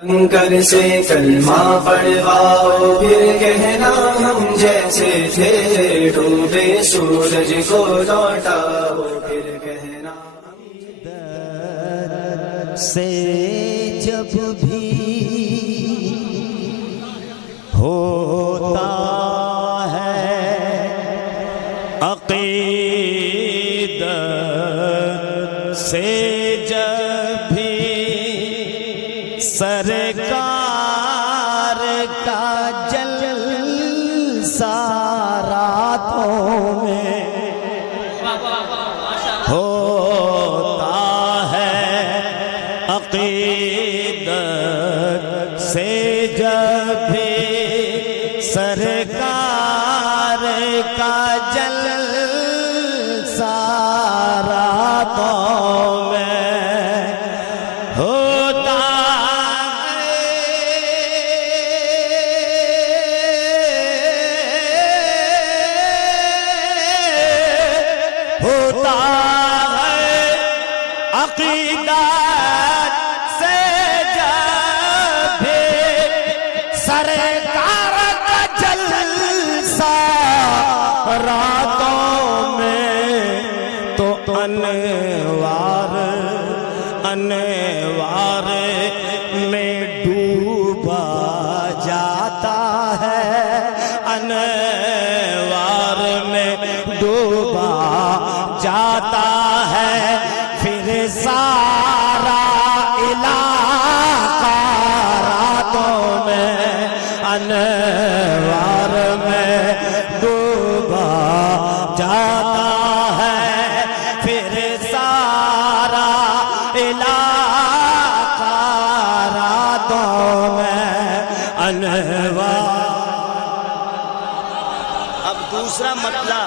कंकर से कलमा पढ़वाओ फिर कहना हम जैसे थे, डूबे सूरज को लौटाओ फिर कहना से जब भी होता है अक़ीदत से जब भी सरकार का जलसा रातों में होता है, अक़ीदत से जब भी सरकार का जलसा रातों में होता है अक़ीदत से जब भी सरकार का जलसा रातों में, तो अनवार में डूबा जाता है, अनवार में डूबा जाता है, फिर सारा इलाका रातों में अनवार में डूबा जाता है, फिर सारा इलाका रातों में अनवार। अब दूसरा मतलब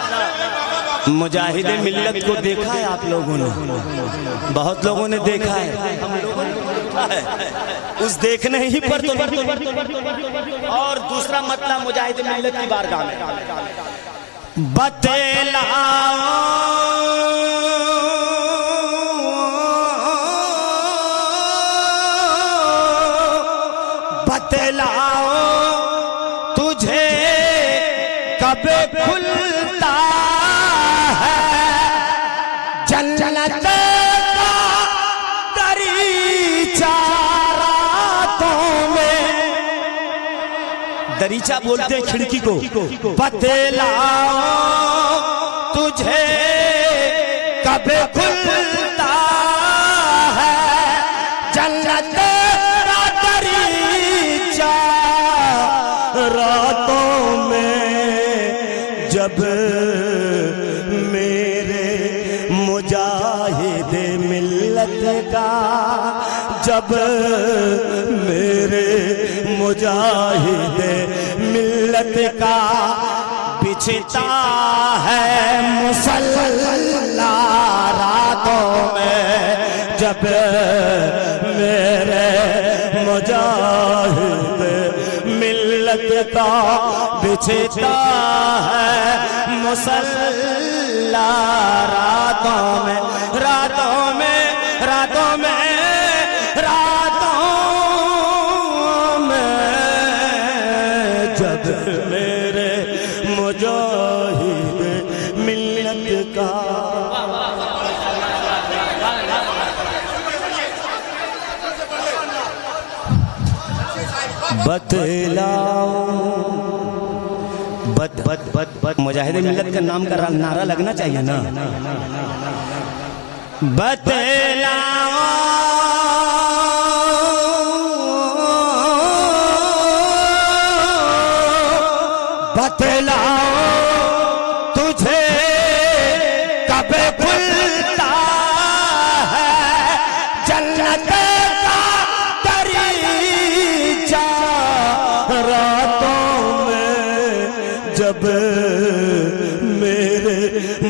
मुजाहिदे मिल्लत को देखा है आप लोगों ने, बहुत लोगों ने देखा है, हम लोगों ने देखा है, उस देखने ही पर तो। और दूसरा मतलब मुजाहिदे मिल्लत की बारगाह में बतलाओ तुझे कब खुलता है जन्नत का दरीचा रातों में। दरीचा बोलते हैं खिड़की को। बतलाओ तुझे कब खुलता है जन्नत का दरीचा रातों में, जब मेरे मुजाहिद मिल्लत का, जब मेरे मुजाहिद मिल्लत का बिछता है मुसल्ला रातों में, जब मेरे मुजाहिद मिल्लत का बिछता है मुसल्ला रातों में, रातों में, रातों में, रातों में, जब मेरे मुजाहिद मिल्लत का बतलाओ। मुजाहिद मिल्लत का नाम का नारा लगना चाहिए ना। बतलाओ बतलाओ तुझे कब खुलता है जन्नत का दरीचा रातों में, जब मेरे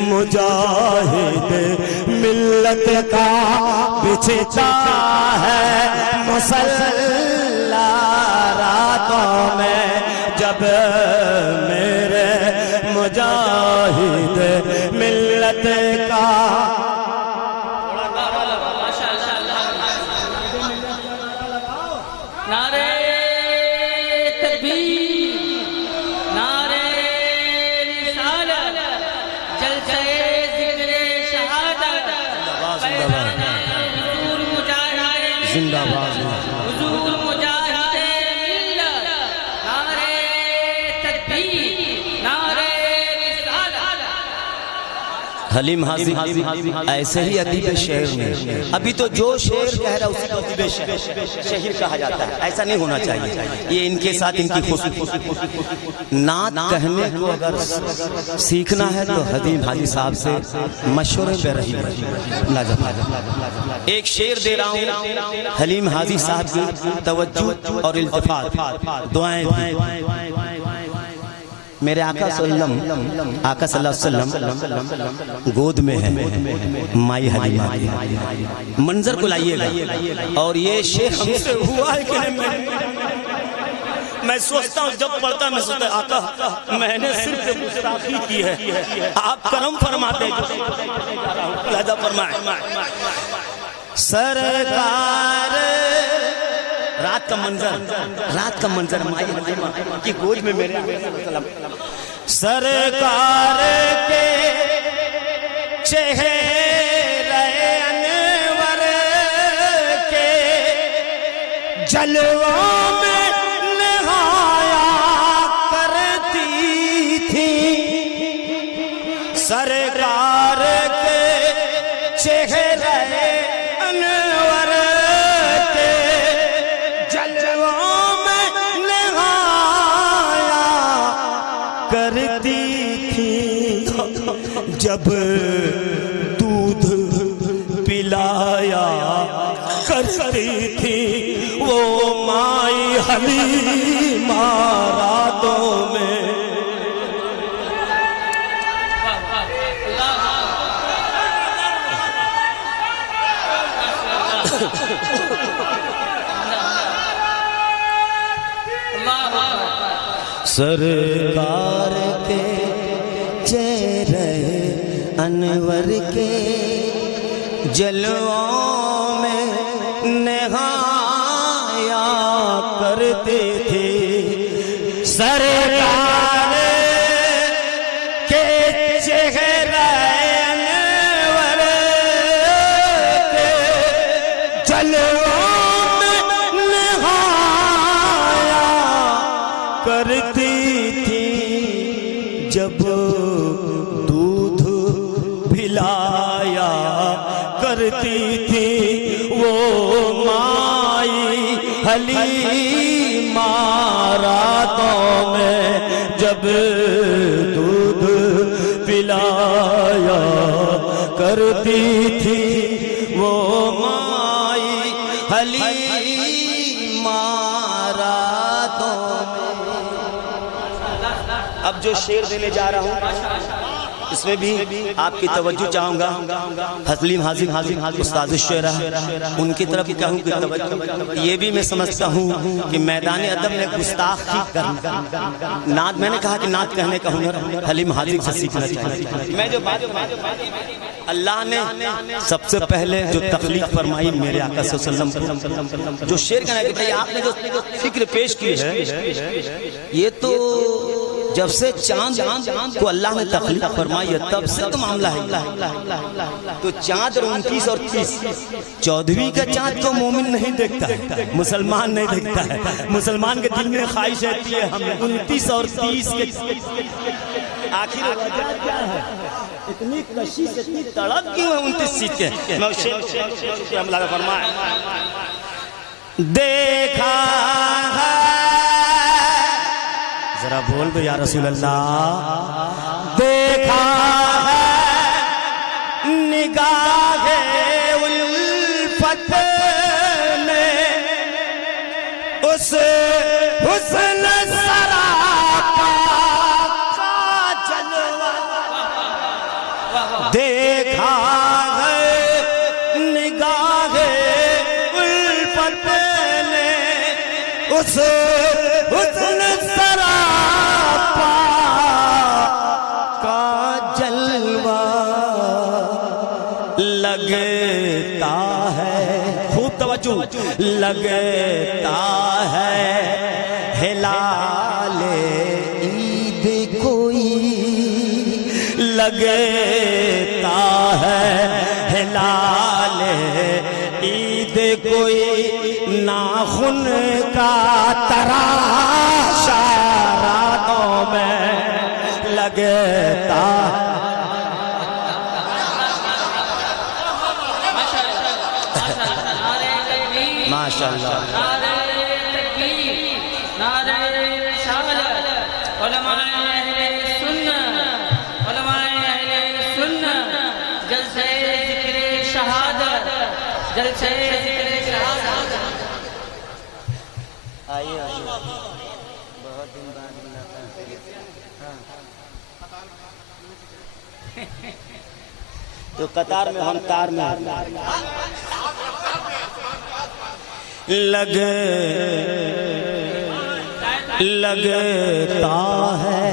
मुजाहिद मिल्लत का बिछता है मुसल्ला रातों में, जब मेरे मुजाहिद मिल्लत का नारे तकबीर, नारे रिसालत, जलसे जिक्रे शहादत, पैगाने हुजूर मुजाहिदे जिंदाबाद। हुजूर मुजाहिदे मिल्लत, नारे तकबीर, नारे रिसालत। हलीम हाजी ऐसे ही अदीब शेर में, अभी तो जो शेर कह रहा है उसी को अदीब शेर कहा जाता है। ऐसा नहीं होना चाहिए। ये इनके साथ इनकी खुशी नात कहने को अगर सीखना है तो हलीम हाजी साहब से मशवरे पे रही। लाजवाब। एक शेर दे रहा हूँ हलीम हाजी साहब की तवज्जो और इल्तिफात दुआएं। मेरे आका सल्लल्लाहु अलैहि वसल्लम गोद में है माई हलीमा। मंजर को लाइएगा। और ये शेर हमसे हुआ है कि नहीं? मैं सोचता हूँ, जब पढ़ता मैं सोचता आका मैंने सिर्फ गुस्ताखी की है, आप करम फरमाते लाजा फरमाए। सरकार रात का मंजर माई हलीमा की गोद में मेरे सरकार के चेहरे अनवर के जलवों में नहाया करती थी। सरकार के चेहरे अनवर के जलवों में नहाया करती थी। जब दूध पिलाया करती थी वो माई हलीमा रातों में। सरकार के चेहरे अनवर के जलवों में नहाया करते थे। सरकार के चेहरे अनवर के जलवों में नहाया करती थी। जब दूध पिलाया करती थी वो माई हलीमा रातों में। जब दूध पिलाया करती थी वो माई हलीमा रातों में। अब जो शेर देने जा रहा हूँ इसमें भी आपकी तवज्जो चाहूंगा। हलीम हाजी उस्ताद शेरा उनकी तरफ कहूँ कि तवज्जो। ये भी मैं समझता हूँ कि मैदान अदब में गुस्ताखी करना, नात मैंने कहा कि नात कहने का हुनर हलीम हाजी से सीखना चाहिए। मैं जो बात अल्लाह ने सबसे पहले जो तख्लीक फरमाई मेरे आका सल्लल्लाहु अलैहि वसल्लम, जो शेर कहना कि भाई आपने जो फिक्र पेश की है, ये तो जब से चांद को अल्लाह ने तख्लीक फरमाई है तब से तो मामला है। तो चांद 29 और 30, 14वीं का चांद को मोमिन नहीं देखता है, मुसलमान नहीं देखता है। मुसलमान के दिल में ख्वाहिश रहती है हम 29 और 30 के आखिर वजह क्या है, इतनी कशिश इतनी तड़प क्यों है 29 चीज के। मैं शेर हमला फरमाए देखा है, जरा बोल दो या रसूल अल्लाह। देखा है निगाहे उल्फत में उस हुस्न सरापा का जलवा। देखा है निगाहे उल्फत में उस हुस्न सरापा का जलवा। लगता है, खूब तवज्जो, लगता हिलाले ईद कोई लगता है, हिलाले ईद कोई नाखून का तराशा रातों में लगता। माशाअल्लाह। नारे तकबीर, नारे रिसालत, उलमाए अहले सुन्नत, उलमाए अहले सुन्नत, जलसे ज़िक्र शहादत, जलसे ज़िक्र शहादत। आइए बहुत दिन बाद मुलाकात। तो कतार में हम तार में लगता है,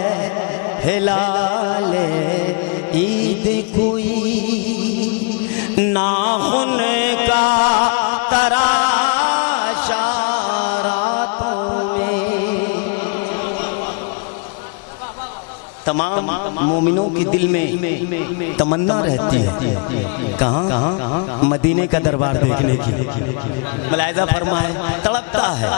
हिलाले ईद कोई नाखून का तराशा रातों में। तमाम मोमिनों के दिल में तमन्ना रहती है, कहाँ मदीने का दरबार देखने की। मुलाहिज़ा फरमाए, तड़पता है।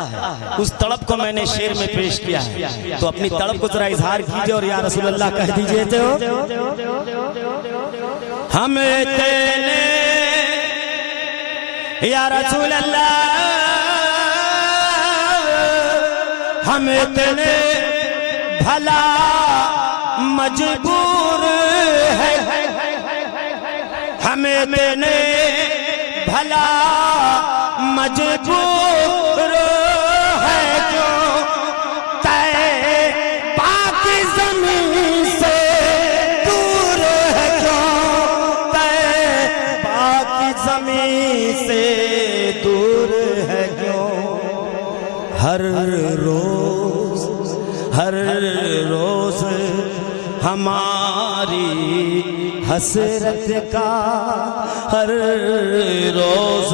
उस तड़प को मैंने शेर में पेश किया है, तो अपनी तड़प को जरा इजहार कीजिए और या रसूल अल्लाह कह दीजिए तो हमें तेने या रसूल अल्लाह हमें तेने भला मजबूर है, हमें तेने भला मजबूर है जो तय पाकी ज़मीन से दूर है, जो तय पाकी ज़मीन से दूर है, जो हर रोज हमारी हसरत का, हर रोज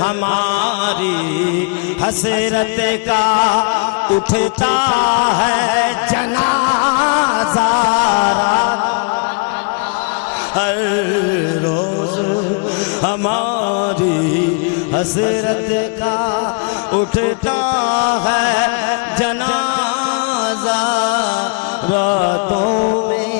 हमारी हसरत का उठता है जनाज़ा। हर रोज हमारी हसरत का उठता है जनाज़ा। रातों में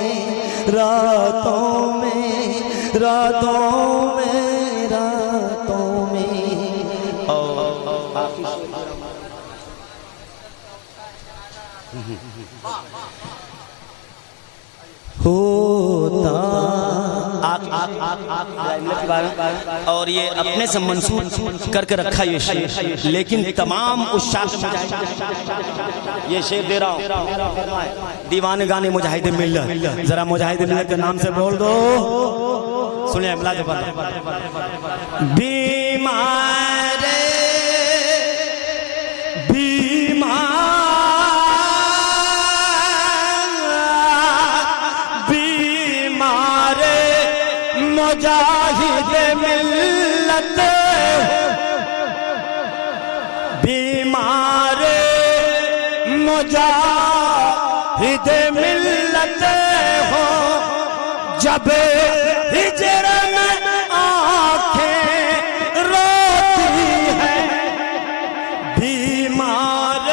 होता और ये अपने से मंसूब करके रखा ये शेर, लेकिन तमाम उस ये शेर दे रहा हूँ दीवाने गाने मुजाहिद मिल्लत। जरा मुजाहिद मिल्लत के नाम से बोल दो, सुनिए अमला जबान। बीमार मुजाहिद मिल्लत, बीमार मुजाहिद मिल्लत हो, जब हिजर में आंखें रोती है। बीमार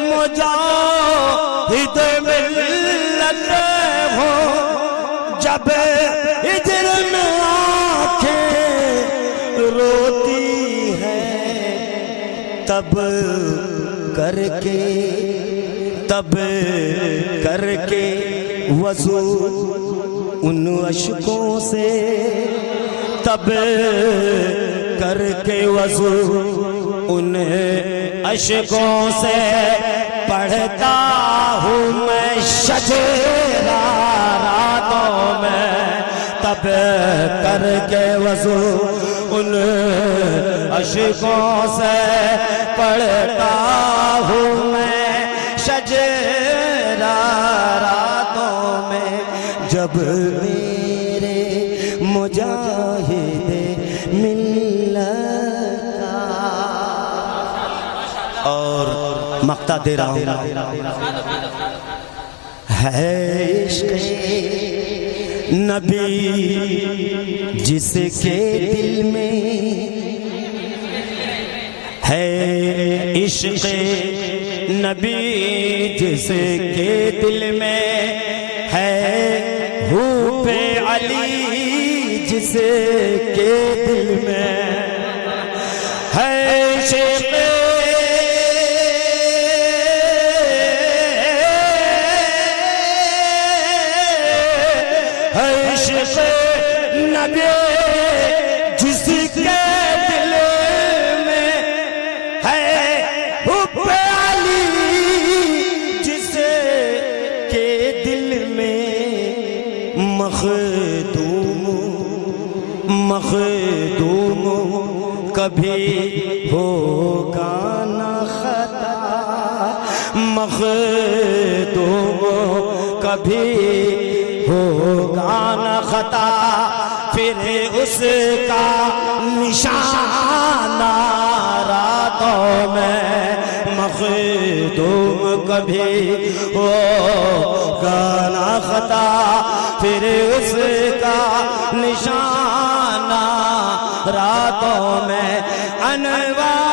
मुजाहिद मिल्लत हो, जब हिजर में आंखें रोती है, तब करके वज़ू उन अशकों से, तब करके वज़ू उन अशकों से पढ़ता हूँ मैं शजरा रातों में, तब करके वज़ू उन अशकों से पढ़ता हूँ मैं शजरा रातों में, जब मेरे मुजाहिद मिल्लत का। और मक्ता दे रहा हूँ। है इश्क़ नबी जिसके दिल में, है इश्क़ नबी जिसके दिल में, है हुब्बे अली जिसके दिल में, है इश्क़ नबी जिसके दिल में, है हुब्बे अली जिसके दिल में, मखदूम कभी होगा ना खता, मखदूम कभी होगा ना खता, फिर उसका निशाना रातों में, मखदूम कभी होगा ना खता, फिर उसका निशाना रातों में, अनवार